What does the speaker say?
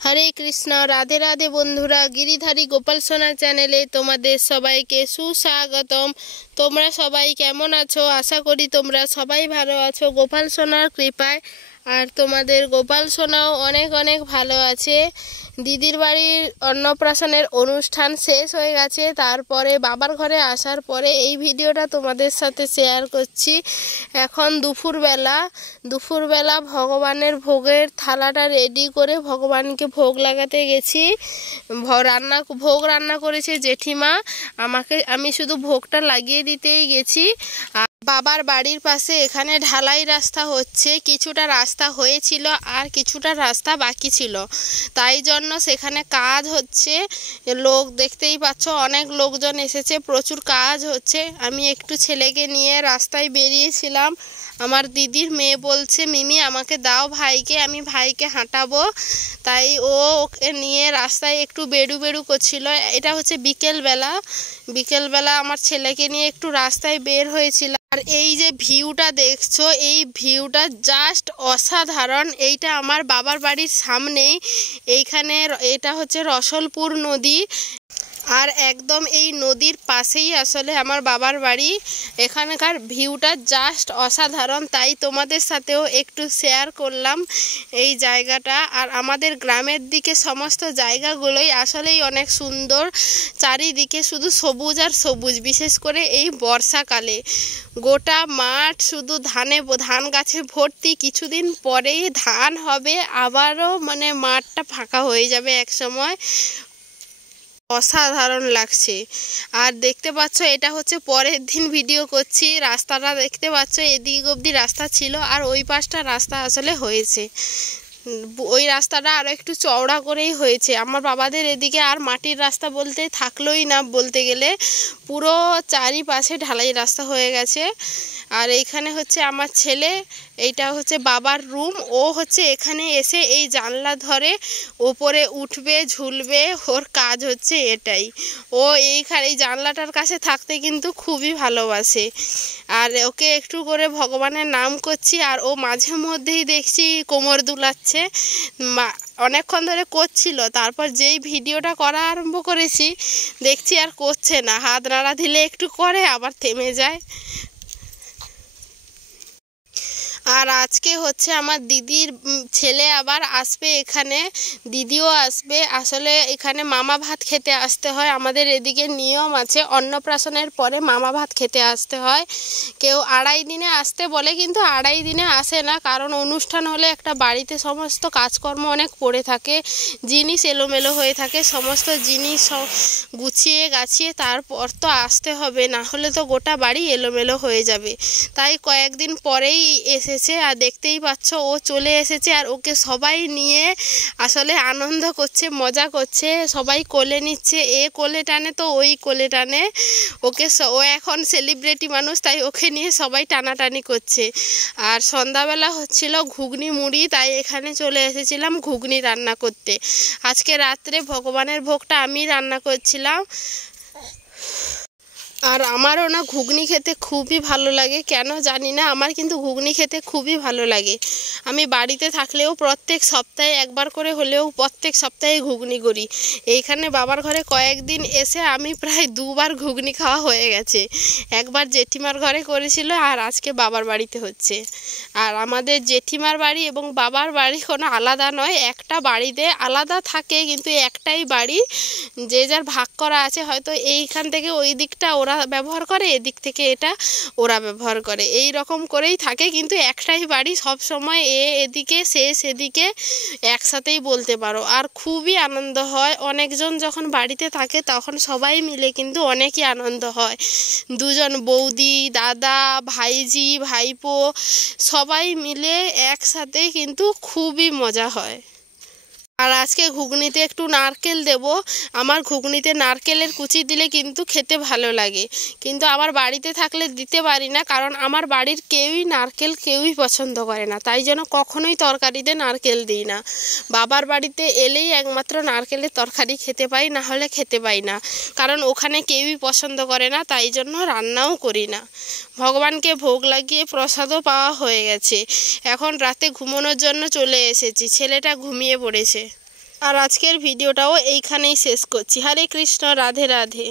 হরে কৃষ্ণ। রাধে রাধে বন্ধুরা, গিরিধারী গোপাল সোনা চ্যানেলে তোমাদের সবাইকে সুস্বাগতম। তোমরা সবাই কেমন আছো? আশা করি তোমরা সবাই ভালো আছো গোপাল সোনার কৃপায়। আর তোমাদের গোপাল সোনাও অনেক অনেক ভালো আছে। দিদির বাড়ির অন্নপ্রাশনের অনুষ্ঠান শেষ হয়ে গেছে, তারপরে বাবার ঘরে আসার পরে এই ভিডিওটা তোমাদের সাথে শেয়ার করছি। এখন দুপুরবেলা ভগবানের থালাটা রেডি করে ভগবানকে ভোগ লাগাতে গেছি। ভোগ রান্না করেছে জেঠিমা, আমি শুধু ভোগটা লাগিয়ে দিতেই গেছি। বাবার বাড়ির পাশে এখানে ঢালাই রাস্তা হচ্ছে, কিছুটা রাস্তা হয়েছিল আর কিছুটা রাস্তা বাকি ছিল, তাই জন্য সেখানে কাজ হচ্ছে। লোক দেখতেই পাচ্ছ, অনেক লোকজন এসেছে, প্রচুর কাজ হচ্ছে। আমি একটু ছেলেকে নিয়ে রাস্তায় বেরিয়েছিলাম। আমার দিদির মেয়ে বলছে, মিমি আমাকে দাও ভাইকে, আমি ভাইকে হাঁটাবো, তাই ওকে নিয়ে রাস্তায় একটু বেড়ু করছিল। এটা হচ্ছে বিকেলবেলা আমার ছেলেকে নিয়ে একটু রাস্তায় বের হয়েছিল। আর এই যে ভিউটা দেখছো, এই ভিউটা জাস্ট অসাধারণ। এইটা আমার বাবার বাড়ির সামনেই, এইখানে এটা হচ্ছে রসলপুর নদী, আর একদম এই নদীর পাশেই আসলে আমার বাবার বাড়ি। এখানকার ভিউটা জাস্ট অসাধারণ, তাই তোমাদের সাথেও একটু শেয়ার করলাম এই জায়গাটা। আর আমাদের গ্রামের দিকে সমস্ত জায়গাগুলোই আসলেই অনেক সুন্দর, চারিদিকে শুধু সবুজ আর সবুজ। বিশেষ করে এই বর্ষাকালে গোটা মাঠ শুধু ধান গাছে ভর্তি। কিছুদিন পরেই ধান হবে, আবারও মাঠটা ফাঁকা হয়ে যাবে এক সময়। অসাধারণ লাগছে। আর দেখতে পাচ্ছ, এটা হচ্ছে পরের দিন ভিডিও করছি। রাস্তাটা দেখতে পাচ্ছ, এদিক অবধি রাস্তা ছিল আর ওই পাশটা রাস্তা আসলে হয়েছে। ওই রাস্তাটা আরও একটু চওড়া করেই হয়েছে। আমার বাবাদের এদিকে আর মাটির রাস্তা বলতে থাকলোই না, বলতে গেলে পুরো চারিপাশে ঢালাই রাস্তা হয়ে গেছে। আর এইখানে হচ্ছে আমার ছেলে, এইটা হচ্ছে বাবার রুম। ও হচ্ছে এখানে এসে এই জানলা ধরে ওপরে উঠবে, ঝুলবে, ওর কাজ হচ্ছে এটাই। ও এই জানলাটার কাছে থাকতে কিন্তু খুবই ভালোবাসে। আর ওকে একটু করে ভগবানের নাম করছি, আর ও মাঝে মধ্যেই দেখছি কোমর দুলাচ্ছে। অনেকক্ষণ ধরে করছিল, তারপর যেই ভিডিওটা করা আরম্ভ করেছি দেখছি আর করছে না। হাত নাড়া দিলে একটু করে, আবার থেমে যায়। আর আজকে হচ্ছে আমার দিদির ছেলে আবার আসবে, এখানে দিদিও আসবে। আসলে এখানে মামা ভাত খেতে আসতে হয়, আমাদের এদিকে নিয়ম আছে, অন্নপ্রাশনের পরে মামা ভাত খেতে আসতে হয়। কেউ 2.5 দিনে আসতে বলে, কিন্তু 2.5 দিনে আসে না, কারণ অনুষ্ঠান হলে একটা বাড়িতে সমস্ত কাজকর্ম অনেক পড়ে থাকে, জিনিস এলোমেলো হয়ে থাকে, সমস্ত জিনিস গুছিয়ে গাছিয়ে তারপর তো আসতে হবে, না হলে তো গোটা বাড়ি এলোমেলো হয়ে যাবে। তাই কয়েকদিন পরেই এসেছে। আর দেখতেই পাচ্ছ, ও চলে এসেছে আর ওকে সবাই নিয়ে আসলে আনন্দ করছে, মজা করছে, সবাই কোলে নিচ্ছে। এ কোলে টানে তো ওই কোলে টানে ওকে। ও এখন সেলিব্রিটি মানুষ, তাই ওকে নিয়ে সবাই টানাটানি করছে। আর সন্ধ্যাবেলা হচ্ছিল ঘুগনি মুড়ি, তাই এখানে চলে এসেছিলাম ঘুগনি রান্না করতে। আজকে রাত্রে ভগবানের ভোগটা আমি রান্না করছিলাম। আর আমারও না ঘুগনি খেতে খুবই ভালো লাগে, কেন জানি না, আমার কিন্তু ঘুগনি খেতে খুবই ভালো লাগে। আমি বাড়িতে থাকলেও প্রত্যেক সপ্তাহে একবার করে হলেও প্রত্যেক সপ্তাহে ঘুগনি করি। এইখানে বাবার ঘরে কয়েকদিন এসে আমি প্রায় 2 বার ঘুগনি খাওয়া হয়ে গেছে। একবার জেঠিমার ঘরে করেছিল, আর আজকে বাবার বাড়িতে হচ্ছে। আর আমাদের জেঠিমার বাড়ি এবং বাবার বাড়ি কোনো আলাদা নয়, একটা বাড়িতে আলাদা থাকে, কিন্তু একটাই বাড়ি, যে যার ভাগ করা আছে। হয়তো এইখান থেকে ওই দিকটা ওরা ব্যবহার করে, এদিক থেকে এটা ওরা ব্যবহার করে, এই রকম করেই থাকে, কিন্তু একটাই বাড়ি। সব সময় এদিকে সে সেদিকে একসাথেই বলতে পারো। আর খুবই আনন্দ হয়, অনেকজন যখন বাড়িতে থাকে তখন সবাই মিলে কিন্তু অনেকই আনন্দ হয়। 2 জন বৌদি, দাদা, ভাইজি, ভাইপো সবাই মিলে একসাথে কিন্তু খুবই মজা হয়। আর আজকে ঘুগনিতে একটু নারকেল দেব। আমার ঘুগনিতে নারকেলের কুচি দিলে কিন্তু খেতে ভালো লাগে, কিন্তু আমার বাড়িতে থাকলে দিতে পারি না, কারণ আমার বাড়ির কেউই পছন্দ করে না, তাই জন্য কখনোই তরকারিতে নারকেল দিই না। বাবার বাড়িতে এলেই একমাত্র নারকেলের তরকারি খেতে পাই, না হলে খেতে পাই না, কারণ ওখানে কেউই পছন্দ করে না, তাই জন্য রান্নাও করি না। ভগবানকে ভোগ লাগিয়ে প্রসাদও পাওয়া হয়ে গেছে। এখন রাতে ঘুমানোর জন্য চলে এসেছি, ছেলেটা ঘুমিয়ে পড়েছে। আর আজকের ভিডিওটাও এইখানেই শেষ করছি। হরে কৃষ্ণ, রাধে রাধে।